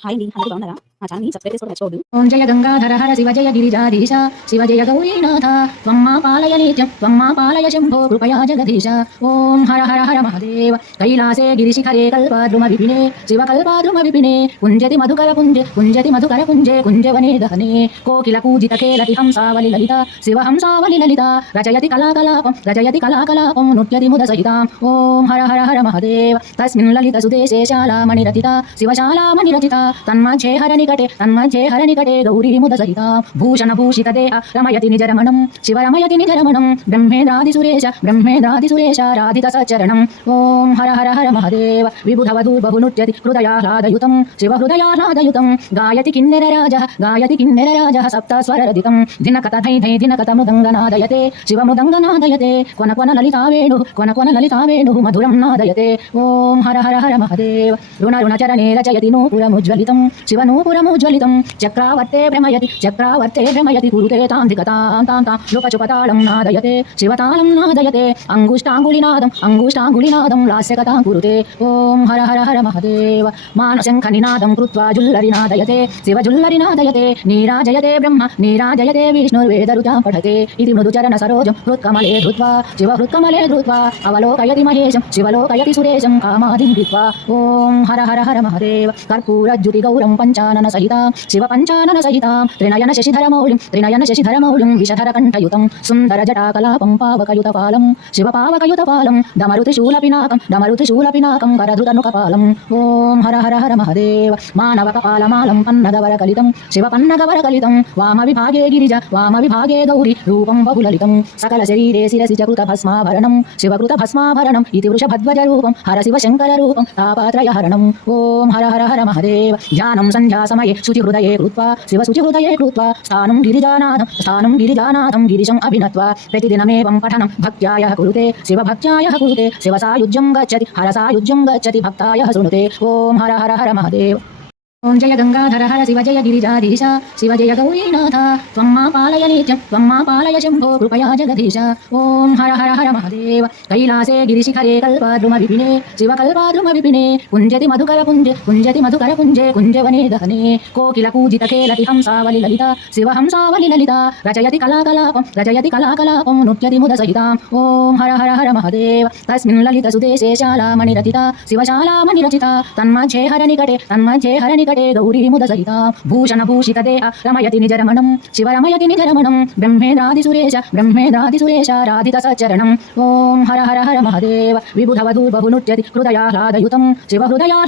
హాయ్ అండి అందరూ బాగున్నారా? మా ఛానల్‌ని సబ్స్క్రైబ్ చేసుకోవడం మర్చిపోవద్దు. ఓం జయ గంగాధర హర శివ జయ గిరిజాధీశ శివ జయ గౌరీనాథ త్వం మా పాలయ నిత్యం త్వం మా పాలయ శంభో కృపయా జగదీశ ఓం హర హర హర మహదేవ కైలాసే గిరిశిఖరే కల్పాద్రుమ విపినే శివ కల్పాద్రుమ విపినే కుంజతి మధుకర పుంజే కుంజవనే దహనే కోకిల కూజిత కేలతి హంసావలి లలిత శివ హంసావలి లలిత రచయతి కళాకలాపం నృత్యతి ముద సహితాం ఓం హర హర హర మహదేవ తస్మిన్ లలిత సుదేశే శాలామణిరచిత శివశాలామణిరచిత తన్మధ్యే హర నికటే గౌరీ ముద సహిత భూషణ భూషిత దేహ రమయతి నిజరమణం శివ రమయతి నిజరమణం బ్రహ్మేంద్రాది సురేశ రాధిత సచరణం ఓం హర హర హర మహదేవ విబుధవధూ బహునృత్యతి హృదయాహ్లాదయుతం శివ హృదయాహ్లాదయుతం గాయతి కిన్నెర రాజ సప్తస్వరరధితం దినకత ధై దినకత మృదంగనాదయతే శివ మృదంగనాదయతే కొన కొన లలితా వేణు మధురం నాదయతే ఓం హర హర హర మహదేవ రుణ చరణే రచయతి నూపురముజ్వలితం శివ నూపురముజ్వలితం చక్రావర్తే భ్రమయతి కురుతే తాంధికతాం లుకచుపతాళం నాదయతే శివతాళం నాదయతే అంగుష్టాంగుళినాదం లాస్యకతాం కురుతే ఓం హర హర హర మహదేవ మానశంఖనినాదం కృత్వా జుల్లరినాదయతే శివ జుల్లరినాదయతే నీరాజయతే బ్రహ్మ నీరాజయతే విష్ణుర్వేదరుజాం పఠతే ఇది మృదుచరణ సరోజం హృత్కమలే ధృత్వా శివ హృత్కమలే ధృత్వా అవలోకయతి మహేశం శివలోకయతి సురేశం కామాదిం విద్వా ఓం హర హర హర మహదేవ కర్పూరజ్యుతి గౌరం పంచానన సహితాం శివ పంచానన సహితాం త్రినయన శశిధరమౌళిం విషధర కంఠయుతం సుందర జటాకలాపం పావకయుతపాలం శివ పావకయుతపాలం డమరుతి శూలపినాకం వరధుతనుకపాలం ఓం హర హర హర మహదేవ మానవకపాలమాలం పన్నగవరకలితం శివ పన్నగవరకలితం వామ విభాగే గిరిజ వామ విభాగే గౌరి రూపం బహులలితం సకల శరీరే శిరసి చ భస్మాభరణం శివకృత భస్మాభరణం ఇది వృషభధ్వజ రూపం హర శివ శంకర రూపం తాపాత్రయ హరణం ఓం హర హర హర మహదేవ ధ్యానం సంధ్యా సమये శుచి హృదయే కృత్వా స్థానం గిరిజానాథం గిరిశం అభినత్వా ప్రతిదినమేవం పఠనం భక్త్యాయ కురుతే శివ భక్త్యాయ కురుతే శివ సాయుజ్యం గచ్చతి హర సాయుజ్యం గచ్చతి భక్తాయ శృణుతే ఓం హర హర హర మహదేవ ఓం జయ గంగాధర హర శివ జయ గిరిజాధీశ శివ జయ గౌరీనాథ త్వం మా పాలయ నిత్యం త్వం మా పాలయ శంభో కృపయా జగదీశ ఓం హర హర హర మహదేవ కైలాసే గిరిశిఖరే కల్పాద్రుమ విపినే శివ కల్పాద్రుమ విపినే కుంజతి మధుకర పుంజే కుంజవనే దహనే కోకిల కూజిత కేలతి హంసావలి లలిత శివ హంసావలి లలిత రచయతి కళాకలాపం నృత్యతి ముద సహితాం ఓం హర హర హర మహదేవ తస్మిన్ లలిత సుదేశే శాలామణిరచిత శివశాలామణిరచిత తన్మధ్యే హర నికటే గౌరీ ముద సహిత భూషణ భూషిత దేహ రమయతి నిజరమణం శివ రమయతి నిజరమణం బ్రహ్మేంద్రాది సురేశ రాధిత సచరణం ఓం హర హర హర మహదేవ విబుధవధూ బహునృత్యతి హృదయాహ్లాదయుతం శివ హృదయా